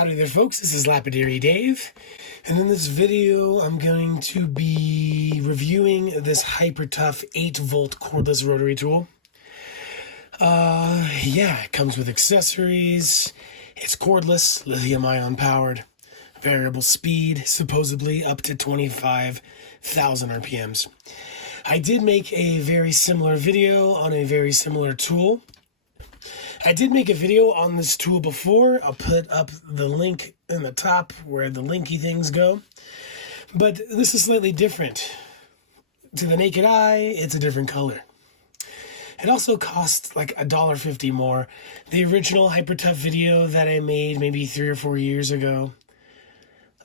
Howdy there folks, this is Lapidary Dave, and in this video I'm going to be reviewing this hyper tough 8-volt cordless rotary tool. It comes with accessories, it's cordless, lithium-ion powered, variable speed, supposedly up to 25,000 RPMs. I did make a very similar video on a very similar tool. I did make a video on this tool before. I'll put up the link in the top where the linky things go. But this is slightly different. To the naked eye, it's a different color. It also costs like $1.50 more. The original Hyper Tough video that I made maybe 3 or 4 years ago,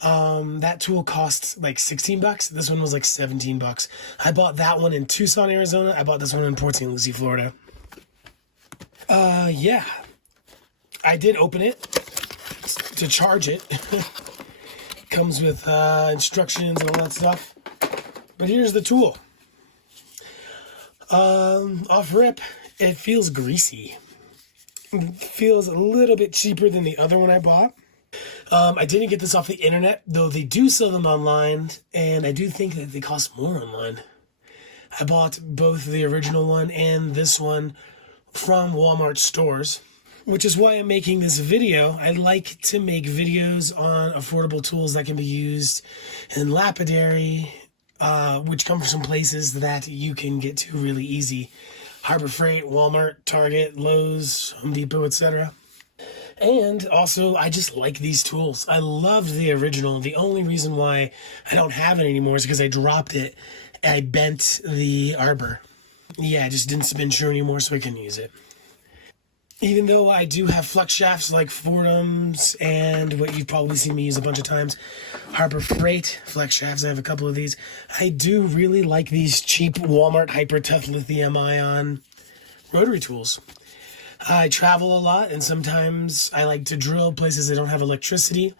that tool costs like 16 bucks. This one was like 17 bucks. I bought that one in Tucson, Arizona. I bought this one in Port St. Lucie, Florida. I did open it to charge it. Comes with instructions and all that stuff. But here's the tool. Off rip, it feels greasy. It feels a little bit cheaper than the other one I bought. I didn't get this off the internet, though they do sell them online, and I do think that they cost more online. I bought both the original one and this one from Walmart stores, which is why I'm making this video. I like to make videos on affordable tools that can be used in Lapidary, which come from some places that you can get to really easy. Harbor Freight, Walmart, Target, Lowe's, Home Depot, etc. And also, I just like these tools. I loved the original. The only reason why I don't have it anymore is because I dropped it. I bent the arbor. Yeah, I just didn't spin true anymore, so I couldn't use it. Even though I do have flex shafts like Fordham's and what you've probably seen me use a bunch of times, Harbor Freight flex shafts, I have a couple of these. I do really like these cheap Walmart Hyper Tough lithium-ion rotary tools. I travel a lot, and sometimes I like to drill places that don't have electricity.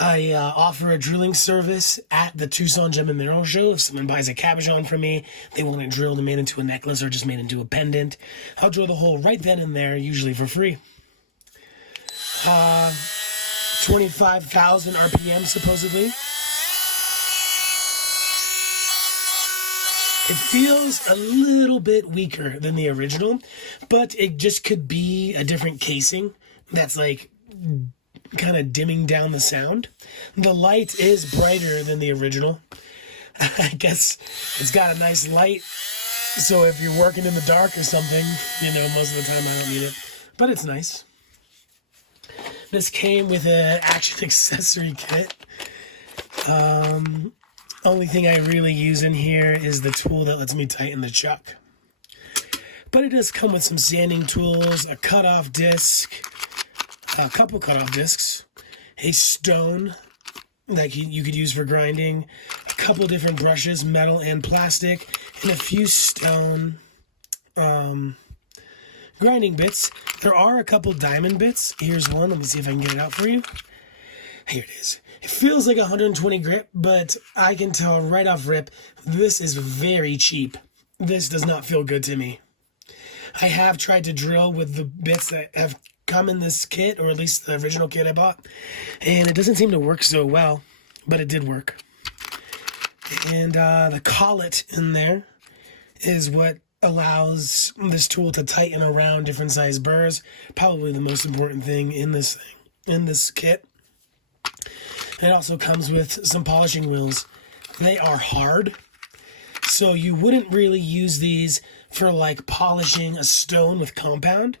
I offer a drilling service at the Tucson Gem and Mineral Show. If someone buys a cabochon from me, they want it drilled and made into a necklace or just made into a pendant, I'll drill the hole right then and there, usually for free. 25,000 RPM, supposedly. It feels a little bit weaker than the original, but it just could be a different casing that's like kind of dimming down the sound. The light is brighter than the original. I guess it's got a nice light, so if you're working in the dark or something, most of the time I don't need it, but it's nice. This came with an Action Accessory Kit. Only thing I really use in here is the tool that lets me tighten the chuck. But it does come with some sanding tools, a cutoff disc, a couple cutoff discs, a stone that you could use for grinding, a couple different brushes, metal and plastic, and a few stone grinding bits. There are a couple diamond bits. Here's one. Let me see if I can get it out for you. Here it is. It feels like 120 grip, but I can tell right off rip, this is very cheap. This does not feel good to me. I have tried to drill with the bits that have come in this kit, or at least the original kit I bought, and it doesn't seem to work so well, but it did work. And the collet in there is what allows this tool to tighten around different size burrs. Probably the most important thing in this kit. It also comes with some polishing wheels. They are hard, so you wouldn't really use these for like polishing a stone with compound.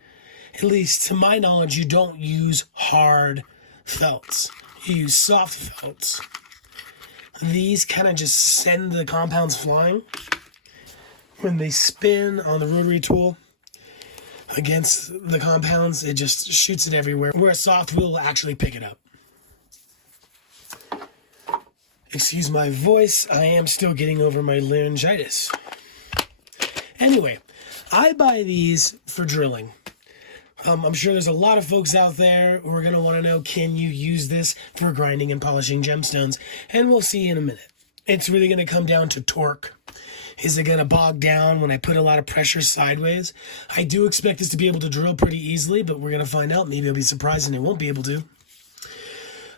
At least to my knowledge, you don't use hard felts. You use soft felts. These kind of just send the compounds flying. When they spin on the rotary tool against the compounds, it just shoots it everywhere, where a soft wheel will actually pick it up. Excuse my voice, I am still getting over my laryngitis. Anyway, I buy these for drilling. I'm sure there's a lot of folks out there who are going to want to know, can you use this for grinding and polishing gemstones? And we'll see in a minute. It's really going to come down to torque. Is it going to bog down when I put a lot of pressure sideways? I do expect this to be able to drill pretty easily, but we're going to find out. Maybe I'll be surprised and it won't be able to.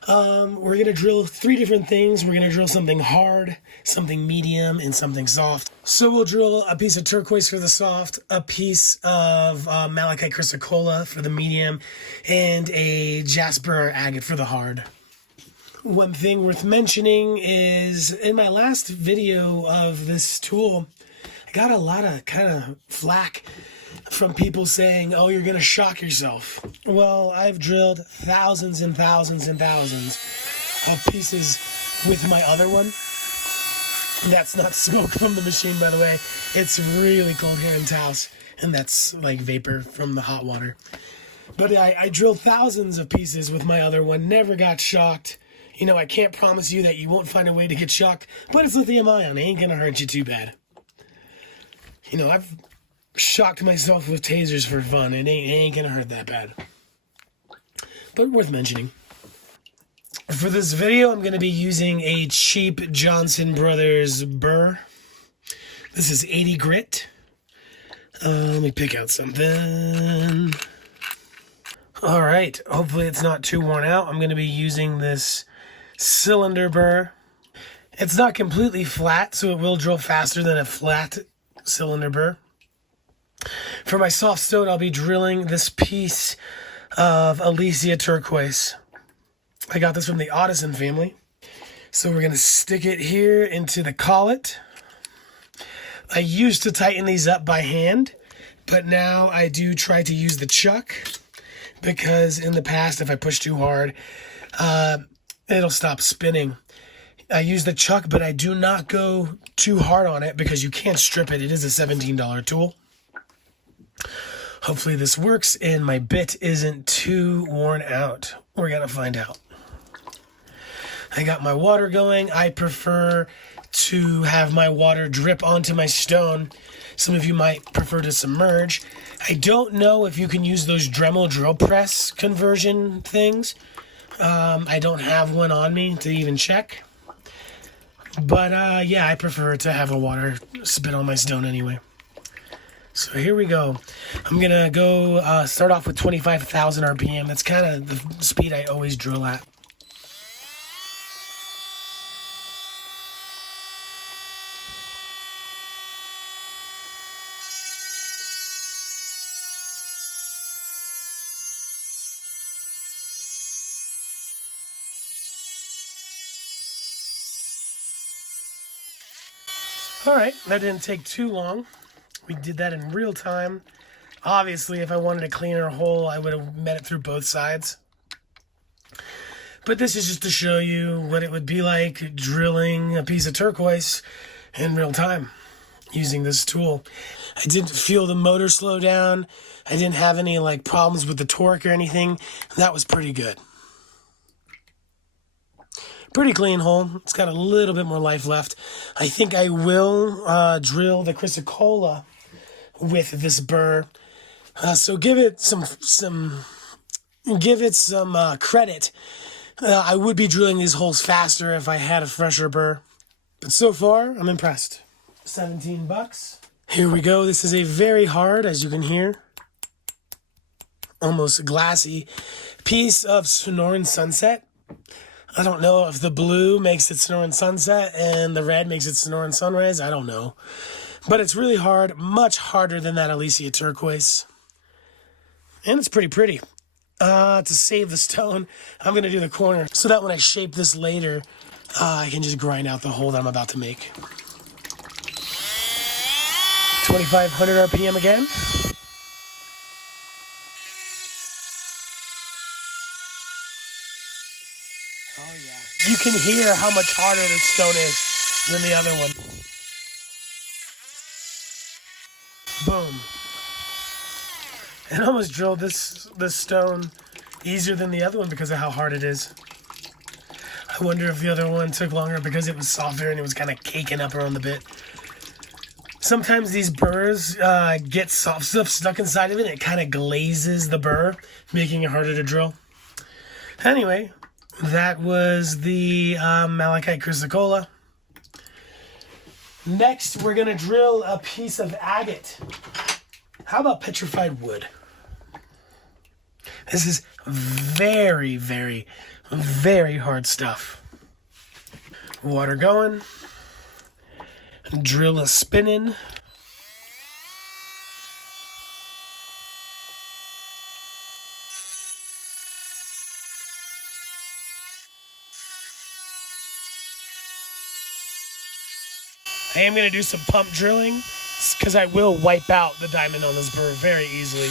We're going to drill 3 different things. We're going to drill something hard, something medium, and something soft. So we'll drill a piece of turquoise for the soft, a piece of malachite chrysocolla for the medium, and a jasper agate for the hard. One thing worth mentioning is in my last video of this tool, I got a lot of kind of flack from people saying, oh, you're going to shock yourself. Well, I've drilled thousands and thousands and thousands of pieces with my other one. That's not smoke from the machine, by the way. It's really cold here in Taos, and that's like vapor from the hot water. But I drilled thousands of pieces with my other one, never got shocked. You know, I can't promise you that you won't find a way to get shocked, but it's lithium ion. It ain't going to hurt you too bad. You know, I've shocked myself with tasers for fun. It ain't gonna hurt that bad. But worth mentioning. For this video, I'm gonna be using a cheap Johnson Brothers burr. This is 80 grit. Let me pick out something. All right, hopefully it's not too worn out. I'm gonna be using this cylinder burr. It's not completely flat, so it will drill faster than a flat cylinder burr. For my soft stone, I'll be drilling this piece of Alicia turquoise. I got this from the Ottoson family. So we're going to stick it here into the collet. I used to tighten these up by hand, but now I do try to use the chuck because in the past, if I push too hard, it'll stop spinning. I use the chuck, but I do not go too hard on it because you can't strip it. It is a $17 tool. Hopefully this works and my bit isn't too worn out. We're going to find out. I got my water going. I prefer to have my water drip onto my stone. Some of you might prefer to submerge. I don't know if you can use those Dremel drill press conversion things. I don't have one on me to even check. But yeah, I prefer to have a water spit on my stone anyway. So here we go. I'm going to go start off with 25,000 RPM. That's kind of the speed I always drill at. All right, that didn't take too long. We did that in real time. Obviously, if I wanted a cleaner hole, I would have met it through both sides. But this is just to show you what it would be like drilling a piece of turquoise in real time using this tool. I didn't feel the motor slow down. I didn't have any like problems with the torque or anything. That was pretty good. Pretty clean hole. It's got a little bit more life left. I think I will drill the chrysocolla with this burr. So give it some credit. I would be drilling these holes faster if I had a fresher burr. But so far, I'm impressed. $17. Here we go. This is a very hard, as you can hear, almost glassy piece of Sonoran Sunset. I don't know if the blue makes it Sonoran Sunset and the red makes it Sonoran Sunrise. I don't know. But it's really hard, much harder than that Alicia turquoise. And it's pretty pretty. To save the stone, I'm going to do the corner so that when I shape this later, I can just grind out the hole that I'm about to make. 2,500 RPM again. Oh yeah. You can hear how much harder this stone is than the other one. Boom. And I almost drilled this stone easier than the other one because of how hard it is. I wonder if the other one took longer because it was softer and it was kind of caking up around the bit. Sometimes these burrs get soft stuff stuck inside of it and it kind of glazes the burr, making it harder to drill. Anyway, that was the malachite chrysocolla. Next, we're going to drill a piece of agate. How about petrified wood? This is very, very, very hard stuff. Water going. Drill is spinning. I am going to do some pump drilling because I will wipe out the diamond on this burr very easily.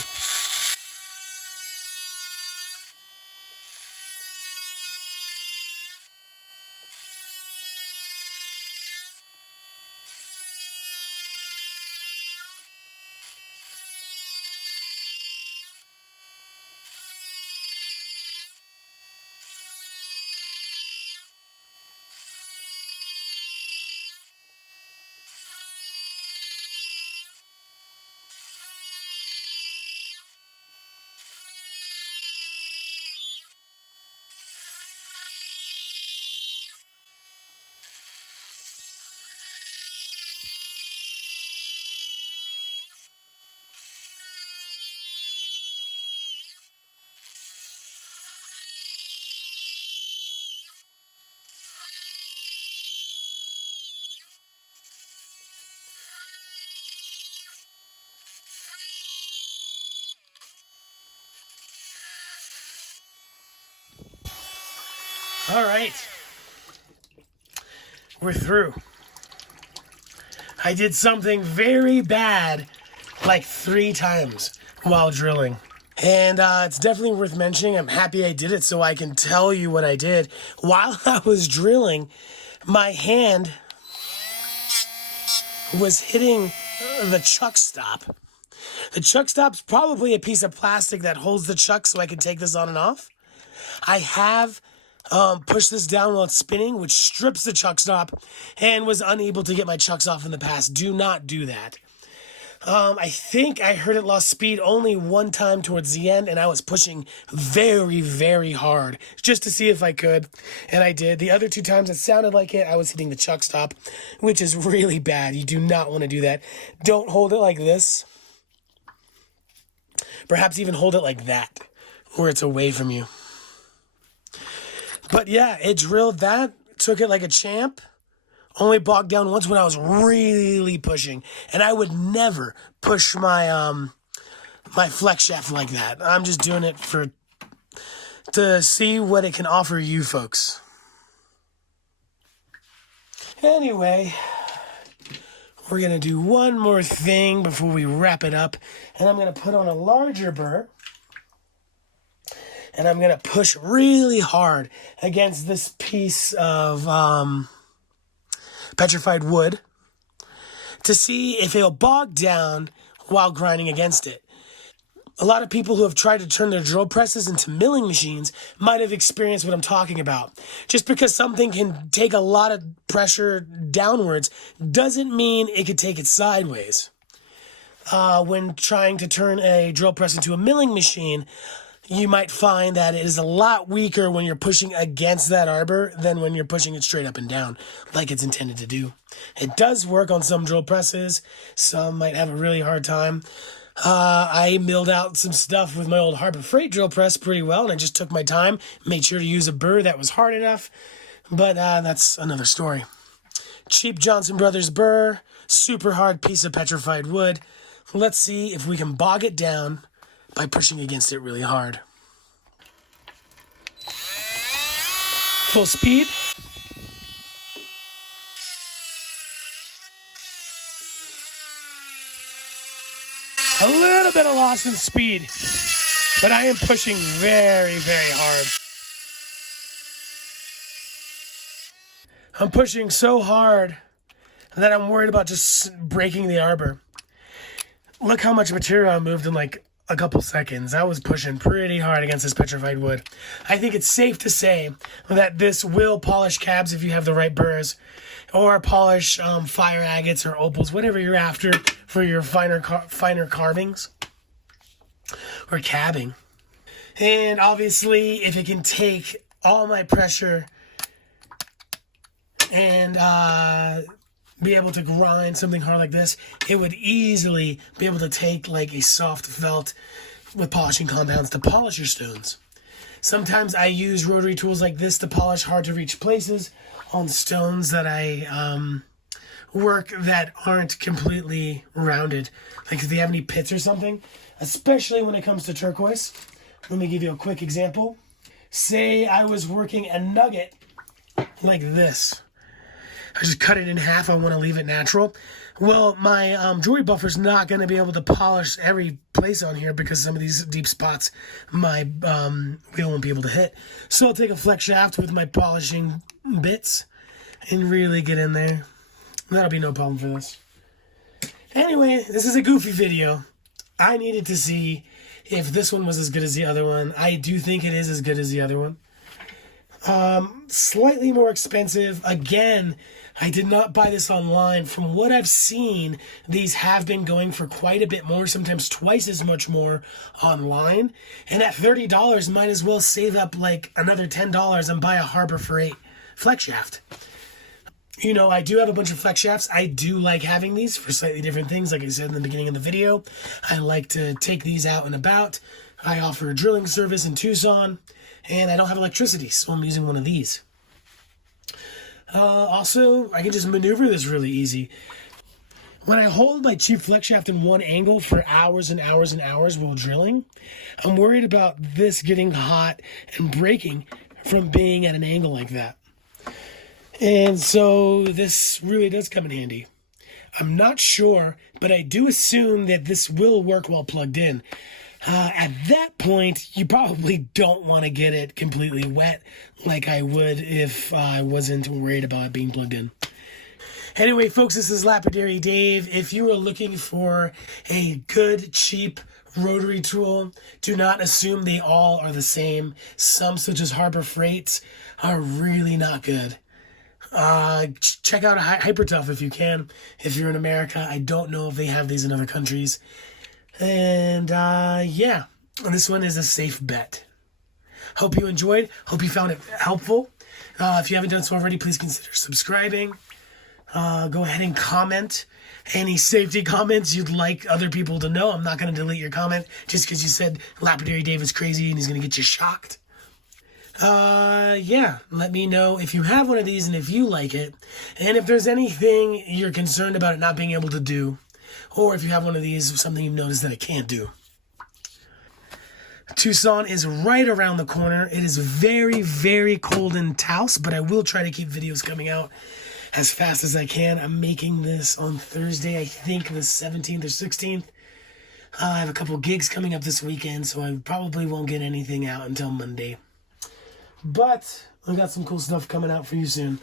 All right. We're through. I did something very bad like 3 times while drilling. And it's definitely worth mentioning. I'm happy I did it so I can tell you what I did. While I was drilling, my hand was hitting the chuck stop. The chuck stop's probably a piece of plastic that holds the chuck so I can take this on and off. I have pushed this down while it's spinning, which strips the chuck stop, and was unable to get my chucks off in the past. Do not do that. I think I heard it lost speed only one time towards the end, and I was pushing very, very hard just to see if I could, and I did. The other 2 times it sounded like it, I was hitting the chuck stop, which is really bad. You do not want to do that. Don't hold it like this. Perhaps even hold it like that, where it's away from you. But yeah, it drilled that, took it like a champ. Only bogged down once when I was really pushing. And I would never push my my flex shaft like that. I'm just doing it to see what it can offer you folks. Anyway, we're going to do one more thing before we wrap it up. And I'm going to put on a larger burr. And I'm going to push really hard against this piece of petrified wood to see if it'll bog down while grinding against it. A lot of people who have tried to turn their drill presses into milling machines might have experienced what I'm talking about. Just because something can take a lot of pressure downwards doesn't mean it could take it sideways. When trying to turn a drill press into a milling machine, you might find that it is a lot weaker when you're pushing against that arbor than when you're pushing it straight up and down like it's intended to do. It does work on some drill presses. Some might have a really hard time. I milled out some stuff with my old Harbor Freight drill press pretty well, and I just took my time, made sure to use a burr that was hard enough, but that's another story. Cheap Johnson Brothers burr, super hard piece of petrified wood. Let's see if we can bog it down by pushing against it really hard. Full speed. A little bit of loss in speed, but I am pushing very, very hard. I'm pushing so hard that I'm worried about just breaking the arbor. Look how much material I moved in like a couple seconds. I was pushing pretty hard against this petrified wood. I think it's safe to say that this will polish cabs if you have the right burrs, or polish fire agates or opals, whatever you're after for your finer carvings or cabbing. And obviously, if it can take all my pressure and be able to grind something hard like this, it would easily be able to take like a soft felt with polishing compounds to polish your stones. Sometimes I use rotary tools like this to polish hard to reach places on stones that I work that aren't completely rounded. Like if they have any pits or something, especially when it comes to turquoise. Let me give you a quick example. Say I was working a nugget like this. I just cut it in half. I want to leave it natural. Well, my jewelry buffer's not going to be able to polish every place on here because some of these deep spots my wheel won't be able to hit. So I'll take a flex shaft with my polishing bits and really get in there. That'll be no problem for this. Anyway, this is a goofy video. I needed to see if this one was as good as the other one. I do think it is as good as the other one. Slightly more expensive. Again, I did not buy this online. From what I've seen, these have been going for quite a bit more, sometimes twice as much more online. And at $30, might as well save up like another $10 and buy a Harbor Freight flex shaft. You know, I do have a bunch of flex shafts. I do like having these for slightly different things. Like I said in the beginning of the video, I like to take these out and about. I offer a drilling service in Tucson, and I don't have electricity, so I'm using one of these. Also, I can just maneuver this really easy. When I hold my cheap flex shaft in one angle for hours and hours and hours while drilling, I'm worried about this getting hot and breaking from being at an angle like that. And so this really does come in handy. I'm not sure, but I do assume that this will work while plugged in. At that point, you probably don't want to get it completely wet like I would if I wasn't worried about it being plugged in. Anyway, folks, this is Lapidary Dave. If you are looking for a good, cheap rotary tool, do not assume they all are the same. Some, such as Harbor Freights, are really not good. Check out Hyper Tough if you can. If you're in America, I don't know if they have these in other countries. And yeah, this one is a safe bet. Hope you enjoyed. Hope you found it helpful. If you haven't done so already, please consider subscribing. Go ahead and comment any safety comments you'd like other people to know. I'm not going to delete your comment just because you said Lapidary Dave is crazy and he's going to get you shocked. Yeah, let me know if you have one of these and if you like it, and if there's anything you're concerned about it not being able to do, or if you have one of these, something you've noticed that it can't do. Tucson is right around the corner. It is very, very cold in Taos, but I will try to keep videos coming out as fast as I can. I'm making this on Thursday, I think the 17th or 16th. I have a couple gigs coming up this weekend, so I probably won't get anything out until Monday. But I got some cool stuff coming out for you soon.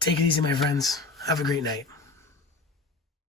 Take it easy, my friends. Have a great night.